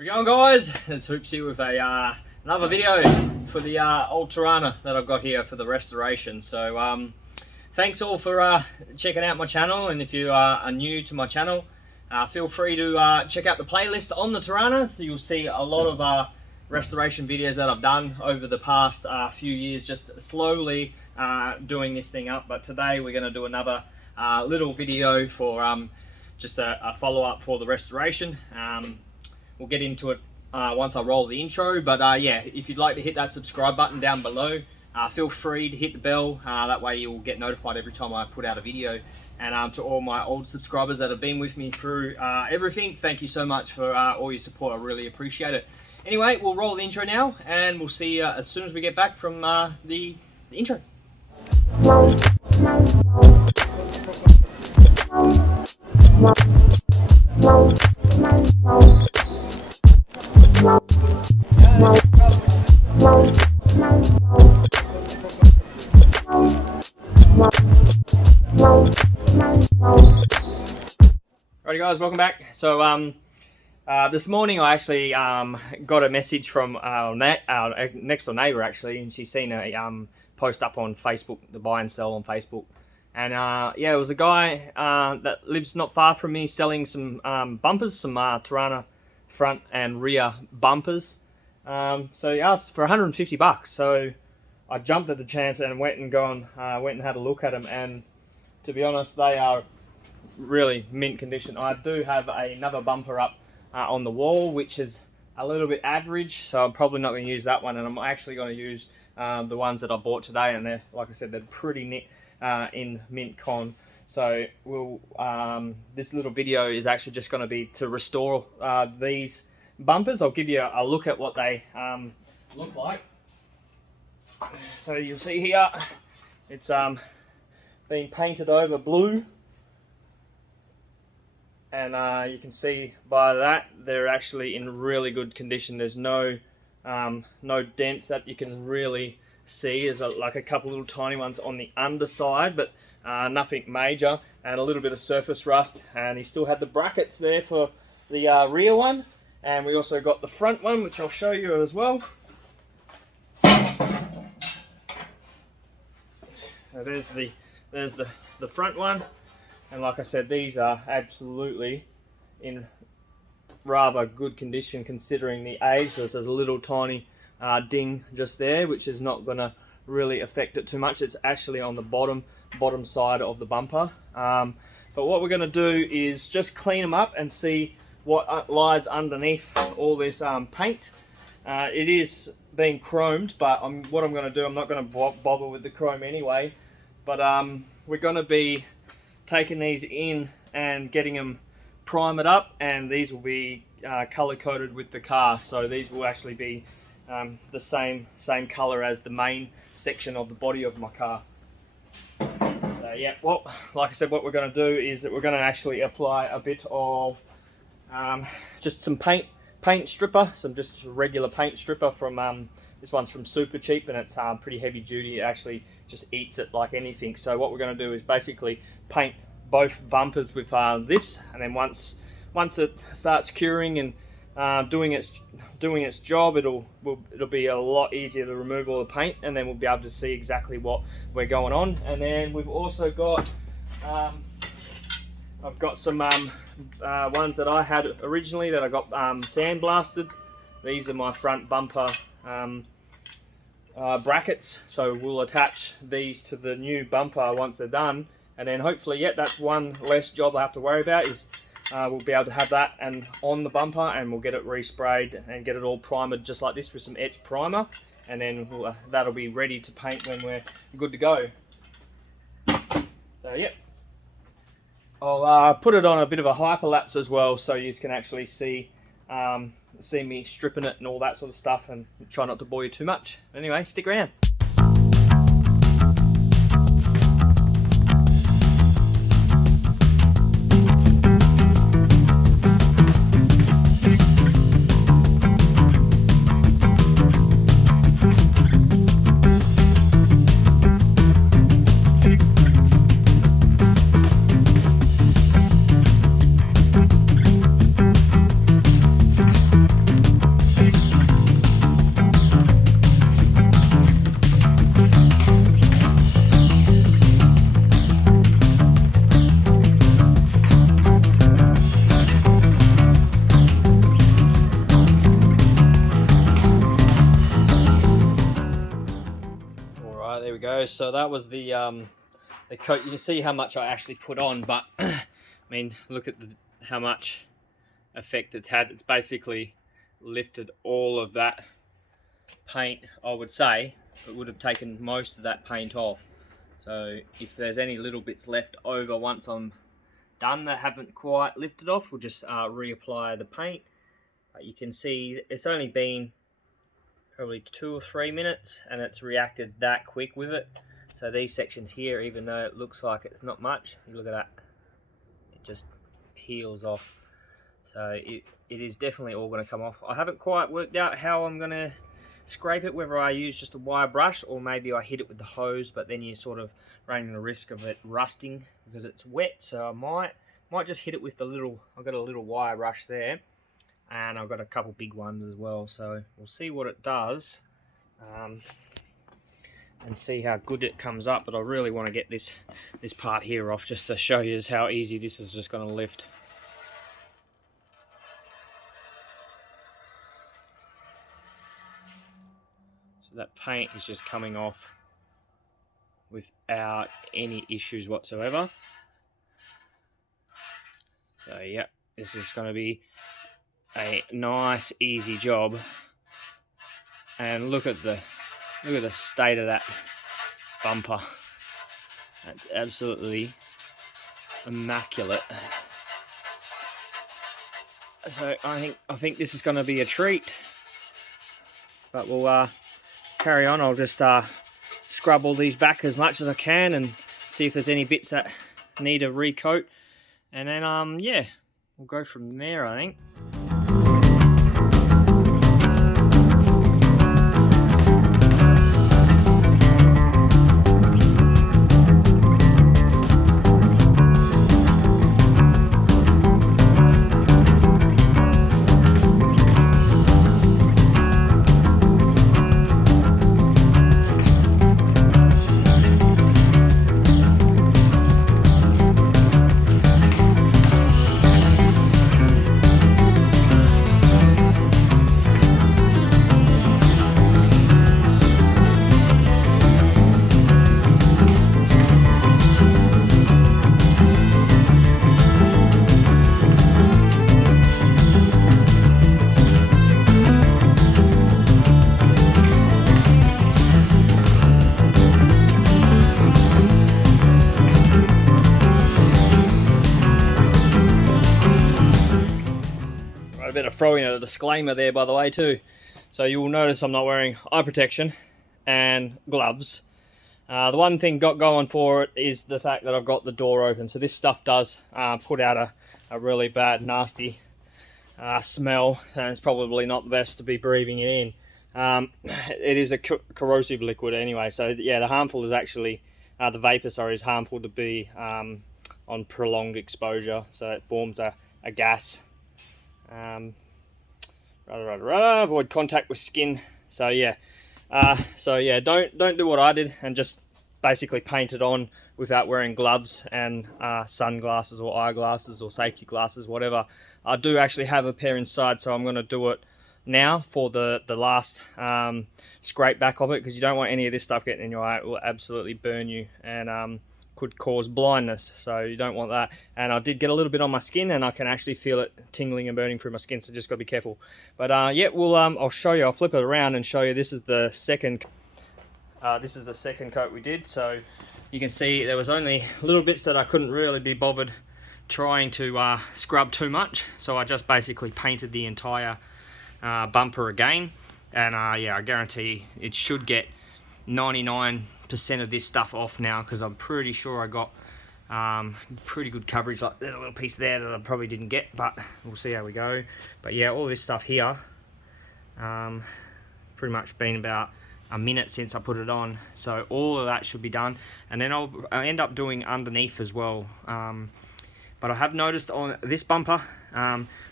How we going, guys? It's Hoops here with another video for the old Torana that I've got here for the restoration. So thanks all for checking out my channel, and if you are new to my channel, feel free to check out the playlist on the Torana. So you'll see a lot of restoration videos that I've done over the past few years, just slowly doing this thing up. But today we're going to do another little video for just a follow-up for the restoration. We'll get into it once I roll the intro, but yeah, if you'd like to hit that subscribe button down below, feel free to hit the bell, that way you'll get notified every time I put out a video. And to all my old subscribers that have been with me through everything, thank you so much for all your support. I really appreciate it. Anyway, we'll roll the intro now, and we'll see you as soon as we get back from the intro. Alrighty guys, welcome back. So this morning I actually got a message from our next door neighbour actually, and she's seen a post up on Facebook, the buy and sell on Facebook. And yeah, it was a guy that lives not far from me selling some bumpers, some Torana front and rear bumpers. So he asked for 150 bucks. So I jumped at the chance and went and had a look at them. And to be honest, they are really mint condition. I do have another bumper up on the wall, which is a little bit average. So I'm probably not going to use that one. And I'm actually going to use the ones that I bought today. And they're, like I said, they're pretty neat. In mint con. So we'll this little video is actually just going to be to restore these bumpers. I'll give you a look at what they look like. So you'll see here it's been painted over blue, and you can see by that they're actually in really good condition. There's no dents that you can really see. Is like a couple little tiny ones on the underside, but nothing major, and a little bit of surface rust. And he still had the brackets there for the rear one, and we also got the front one, which I'll show you as well. So there's the front one, and like I said, these are absolutely in rather good condition considering the age. So there's a little tiny ding just there, which is not going to really affect it too much. It's actually on the bottom side of the bumper. But what we're going to do is just clean them up and see what lies underneath all this paint. It is being chromed, but what I'm going to do, I'm not going to bother with the chrome anyway, but we're going to be taking these in and getting them primed up, and these will be color coded with the car. So these will actually be the same color as the main section of the body of my car. So yeah, well, like I said, what we're going to do is that we're going to actually apply a bit of just some paint stripper, some just regular paint stripper from this one's from Super Cheap, and it's pretty heavy duty. It actually just eats it like anything. So what we're going to do is basically paint both bumpers with this, and then once it starts curing and doing its job, it'll be a lot easier to remove all the paint, and then we'll be able to see exactly what we're going on. And then we've also got I've got some ones that I had originally that I got sandblasted. These are my front bumper brackets, so we'll attach these to the new bumper once they're done, and then hopefully, yeah, that's one less job I have to worry about. Is we'll be able to have that and on the bumper, and we'll get it resprayed and get it all primed just like this with some etch primer, and then that'll be ready to paint when we're good to go. So yeah, I'll put it on a bit of a hyperlapse as well, so you can actually see me stripping it and all that sort of stuff, and try not to bore you too much. Anyway, stick around. go. So that was the coat. You can see how much I actually put on, but I mean, look at how much effect it's had. It's basically lifted all of that paint. I would say it would have taken most of that paint off. So if there's any little bits left over once I'm done that haven't quite lifted off, we'll just reapply the paint. But you can see it's only been probably 2 or 3 minutes and it's reacted that quick with it. So these sections here, even though it looks like it's not much, you look at that, it just peels off. So it is definitely all going to come off. I haven't quite worked out how I'm going to scrape it, whether I use just a wire brush or maybe I hit it with the hose, but then you sort of running the risk of it rusting because it's wet. So I might just hit it with the little, I've got a little wire brush there and I've got a couple big ones as well, so we'll see what it does and see how good it comes up. But I really want to get this part here off just to show you how easy this is just going to lift. So that paint is just coming off without any issues whatsoever. So yeah, this is going to be a nice easy job. And look at the state of that bumper. That's absolutely immaculate. So I think this is going to be a treat. But we'll carry on. I'll just scrub all these back as much as I can and see if there's any bits that need a recoat. And then yeah, we'll go from there, I think. I better throw in a disclaimer there, by the way, too. So you will notice I'm not wearing eye protection and gloves. The one thing got going for it is the fact that I've got the door open. So this stuff does put out a really bad, nasty smell, and it's probably not the best to be breathing it in. It is a corrosive liquid anyway. So yeah, the harmful is actually, the vapor, sorry, is harmful to be on prolonged exposure. So it forms a gas. Avoid contact with skin. So yeah, don't do what I did and just basically paint it on without wearing gloves and sunglasses or eyeglasses or safety glasses, whatever. I do actually have a pair inside, so I'm going to do it now for the last scrape back of it, because you don't want any of this stuff getting in your eye. It will absolutely burn you and could cause blindness, so you don't want that. And I did get a little bit on my skin and I can actually feel it tingling and burning through my skin, so just got to be careful. But yeah, we'll I'll show you. I'll flip it around and show you. This is the second coat we did. So you can see there was only little bits that I couldn't really be bothered trying to scrub too much, so I just basically painted the entire bumper again. And yeah, I guarantee it should get 99% of this stuff off now, because I'm pretty sure I got pretty good coverage. Like there's a little piece there that I probably didn't get, but we'll see how we go. But yeah, all this stuff here, pretty much been about a minute since I put it on, so all of that should be done. And then I'll end up doing underneath as well. But I have noticed on this bumper,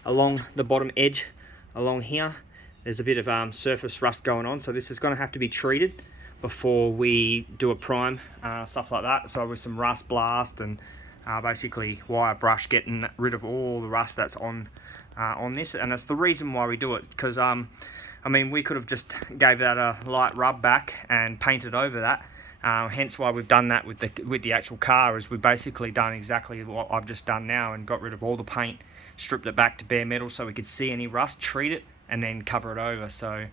along the bottom edge, along here, there's a bit of surface rust going on, so this is going to have to be treated before we do a prime, stuff like that. So with some rust blast and basically wire brush, getting rid of all the rust that's on this. And that's the reason why we do it, because I mean, we could have just gave that a light rub back and painted over that, Hence why we've done that with the actual car, is we've basically done exactly what I've just done now and got rid of all the paint, stripped it back to bare metal so we could see any rust, treat it, and then cover it over. So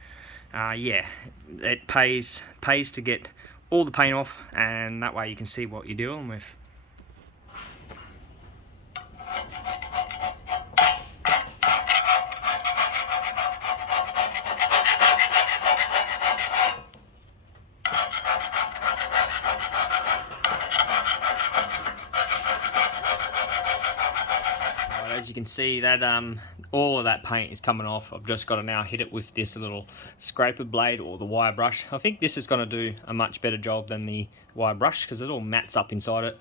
yeah, it pays to get all the paint off, and that way you can see what you're dealing with. As you can see, that all of that paint is coming off. I've just got to now hit it with this little scraper blade or the wire brush. I think this is going to do a much better job than the wire brush because it all mats up inside it.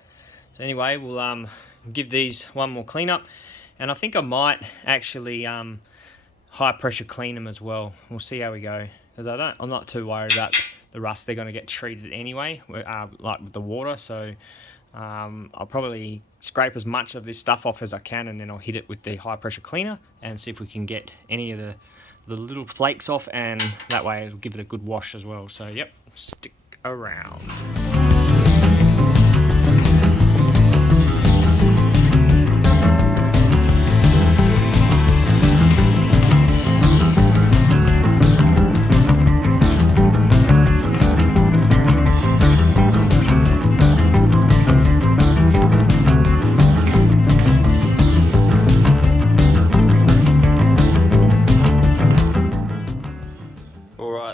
So anyway, we'll give these one more clean up, and I think I might actually high pressure clean them as well. We'll see how we go, because I'm not too worried about the rust. They're going to get treated anyway, like with the water. So I'll probably scrape as much of this stuff off as I can, and then I'll hit it with the high pressure cleaner and see if we can get any of the little flakes off, and that way it'll give it a good wash as well. So yep, stick around.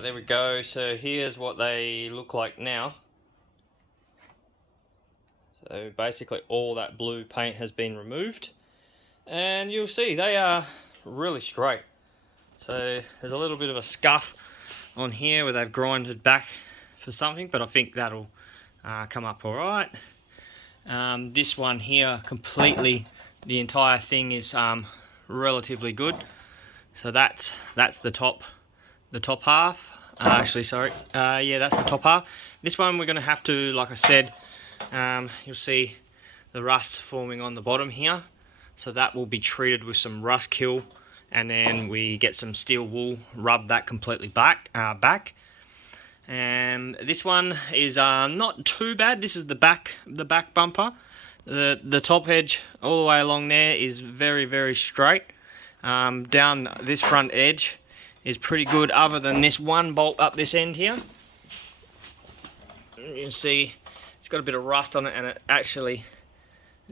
There we go. So here's what they look like now. So basically all that blue paint has been removed, and you'll see they are really straight. So there's a little bit of a scuff on here where they've grinded back for something, but I think that'll come up all right. This one here, completely, the entire thing is relatively good. So that's the top half. Actually, sorry. Yeah, that's the top half. This one we're going to have to, like I said, you'll see the rust forming on the bottom here. So that will be treated with some rust kill, and then we get some steel wool, rub that completely back. And this one is not too bad. This is the back bumper. The top edge all the way along there is very, very straight. Down this front edge is pretty good, other than this one bolt up this end here. You can see it's got a bit of rust on it, and it actually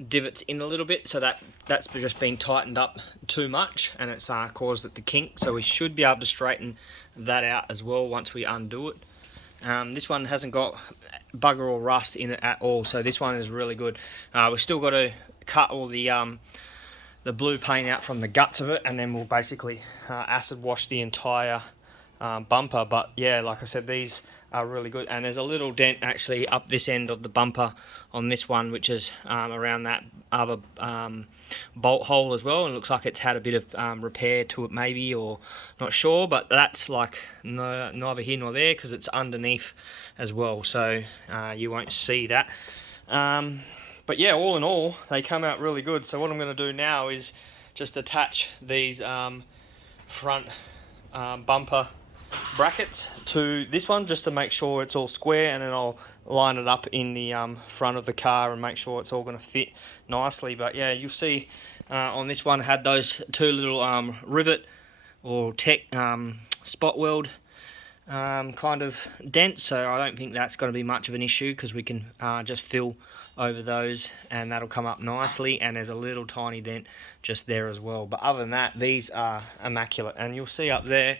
divots in a little bit, so that's just been tightened up too much, and it's caused it to kink. So we should be able to straighten that out as well once we undo it. This one hasn't got bugger or rust in it at all, so this one is really good. We've still got to cut all the blue paint out from the guts of it, and then we'll basically acid wash the entire bumper. But yeah, like I said, these are really good, and there's a little dent actually up this end of the bumper on this one, which is around that other bolt hole as well, and it looks like it's had a bit of repair to it maybe, or not sure, but that's like neither here nor there because it's underneath as well, so you won't see that. But yeah, all in all, they come out really good. So what I'm going to do now is just attach these front bumper brackets to this one, just to make sure it's all square, and then I'll line it up in the front of the car and make sure it's all going to fit nicely. But yeah, you'll see on this one had those two little rivet or tech spot weld kind of dents, so I don't think that's going to be much of an issue, because we can just fill over those and that'll come up nicely. And there's a little tiny dent just there as well, but other than that, these are immaculate. And you'll see up there,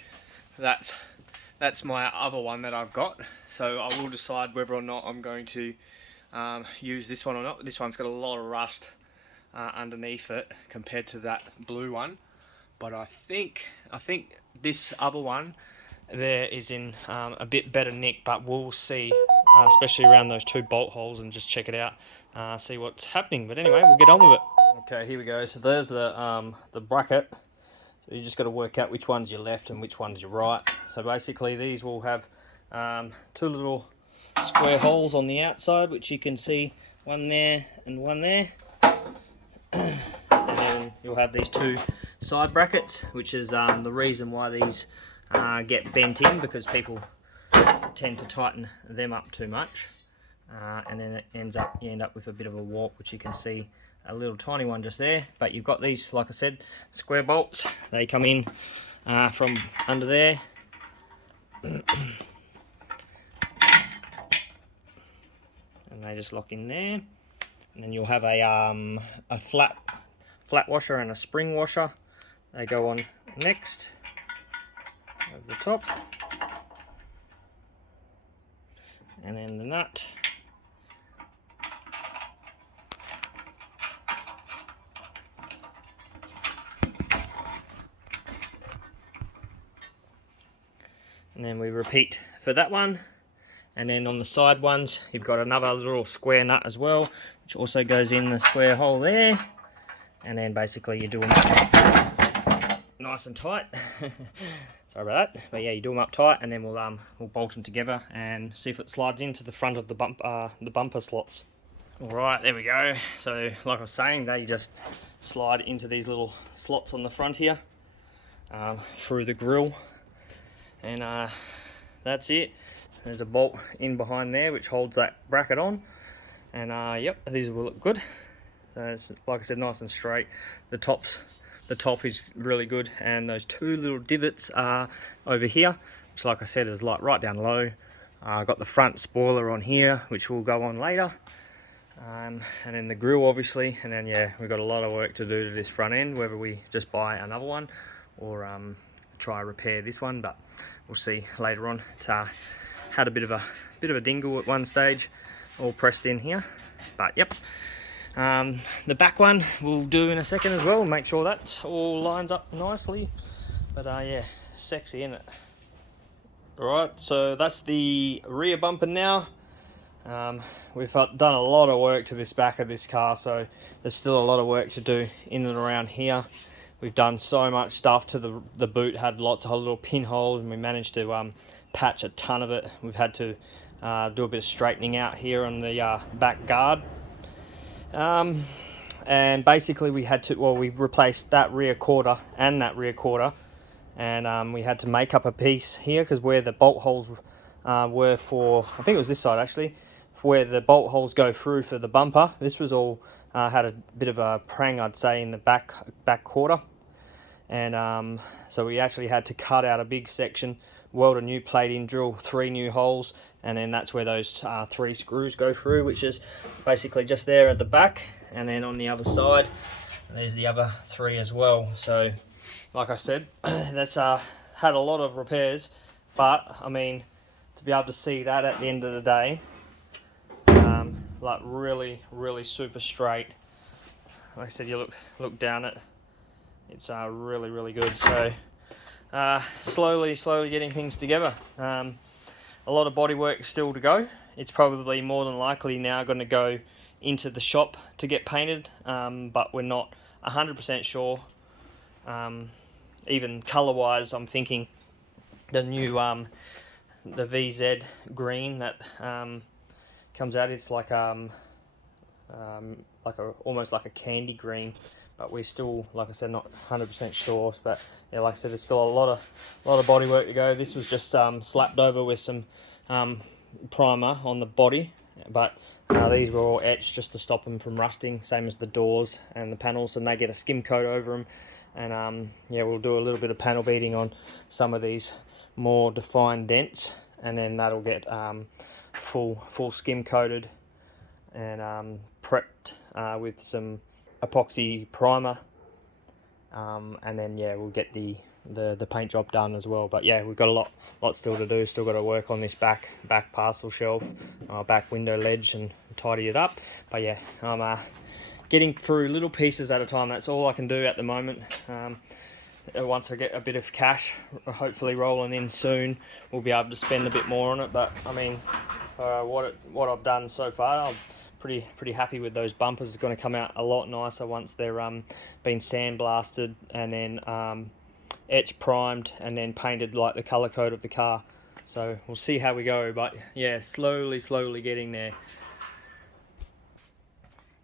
that's my other one that I've got, so I will decide whether or not I'm going to use this one or not. This one's got a lot of rust underneath it compared to that blue one, but I think this other one there is in a bit better nick, but we'll see, especially around those two bolt holes, and just check it out, see what's happening. But anyway, we'll get on with it. Okay, here we go. So there's the bracket. So you just got to work out which one's your left and which one's your right. So basically these will have two little square holes on the outside, which you can see, one there and one there. And then you'll have these two side brackets, which is the reason why these get bent in, because people tend to tighten them up too much. and then you end up with a bit of a warp, which you can see a little tiny one just there. But you've got these, like I said, square bolts. They come in from under there. And they just lock in there. And then you'll have a flat washer and a spring washer. They go on next over the top. And then the nut. And then we repeat for that one. And then on the side ones, you've got another little square nut as well, which also goes in the square hole there. And then basically you do them up nice and tight. Sorry about that. But yeah, you do them up tight, and then we'll bolt them together and see if it slides into the front of the bumper slots. All right, there we go. So like I was saying, they just slide into these little slots on the front here, through the grille. And that's it. There's a bolt in behind there which holds that bracket on, and yep, these will look good. So it's, like I said, nice and straight. The top is really good, and those two little divots are over here, which, like I said, is like right down low. Got the front spoiler on here, which will go on later, and then the grille obviously, and then yeah, we've got a lot of work to do to this front end, whether we just buy another one or try repair this one, but we'll see later on. It had a bit of a dingle at one stage, all pressed in here, but yep. The back one we'll do in a second as well, make sure that all lines up nicely. But yeah, sexy, isn't it? Alright, so that's the rear bumper now. We've done a lot of work to this back of this car, so there's still a lot of work to do in and around here. We've done so much stuff to the boot, had lots of little pinholes, and we managed to patch a ton of it. We've had to do a bit of straightening out here on the back guard. And basically we had to, well, we replaced that rear quarter and that rear quarter, and we had to make up a piece here, because where the bolt holes were for, I think it was this side actually, where the bolt holes go through for the bumper, this was all had a bit of a prang, I'd say, in the back quarter. And so we actually had to cut out a big section, weld a new plate in, drill 3 new holes, and then that's where those 3 screws go through, which is basically just there at the back. And then on the other side, there's the other 3 as well. So like I said, that's had a lot of repairs, but I mean, to be able to see that at the end of the day, like really super straight. Like I said, you look down it, it's really good. So slowly getting things together. A lot of bodywork still to go. It's probably more than likely now going to go into the shop to get painted, but we're not 100% sure. Even color wise, I'm thinking the new the VZ green that comes out, it's like almost like a candy green, but we're still, like I said, not 100% sure. But yeah, like I said, there's still a lot of body work to go. This was just slapped over with some primer on the body, but these were all etched just to stop them from rusting, same as the doors and the panels, and they get a skim coat over them. And yeah, we'll do a little bit of panel beating on some of these more defined dents, and then that'll get full skim coated and prepped with some epoxy primer, and then yeah, we'll get the paint job done as well. But yeah, we've got a lot still to do. Still got to work on this back parcel shelf, back window ledge, and tidy it up. But yeah, I'm getting through little pieces at a time. That's all I can do at the moment. Once I get a bit of cash, hopefully rolling in soon, we'll be able to spend a bit more on it. But I mean, what I've done so far, I'm pretty happy with those bumpers. It's going to come out a lot nicer once they're been sandblasted and then etch primed and then painted like the color code of the car. So we'll see how we go, but yeah, slowly getting there.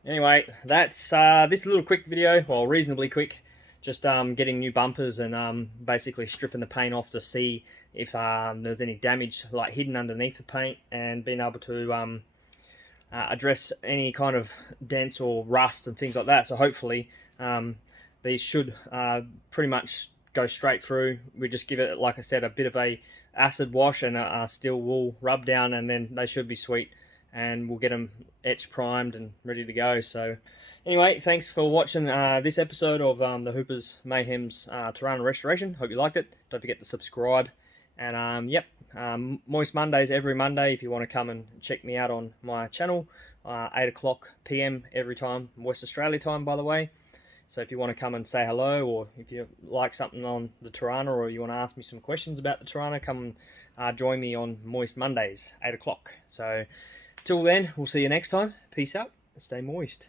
Anyway, that's this little quick video, well, reasonably quick, just getting new bumpers and basically stripping the paint off to see if there's any damage like hidden underneath the paint, and being able to address any kind of dents or rust and things like that. So hopefully these should pretty much go straight through. We just give it, like I said, a bit of a acid wash and a steel wool rub down, and then they should be sweet, and we'll get them etched, primed, and ready to go. So anyway, thanks for watching this episode of the Hoopers Mayhem's Torana restoration. Hope you liked it. Don't forget to subscribe. And yep, Moist Mondays every Monday if you want to come and check me out on my channel. 8 o'clock PM every time, West Australia time, by the way. So if you want to come and say hello, or if you like something on the Torana, or you want to ask me some questions about the Torana, come and join me on Moist Mondays, 8 o'clock. So till then, we'll see you next time. Peace out. Stay moist.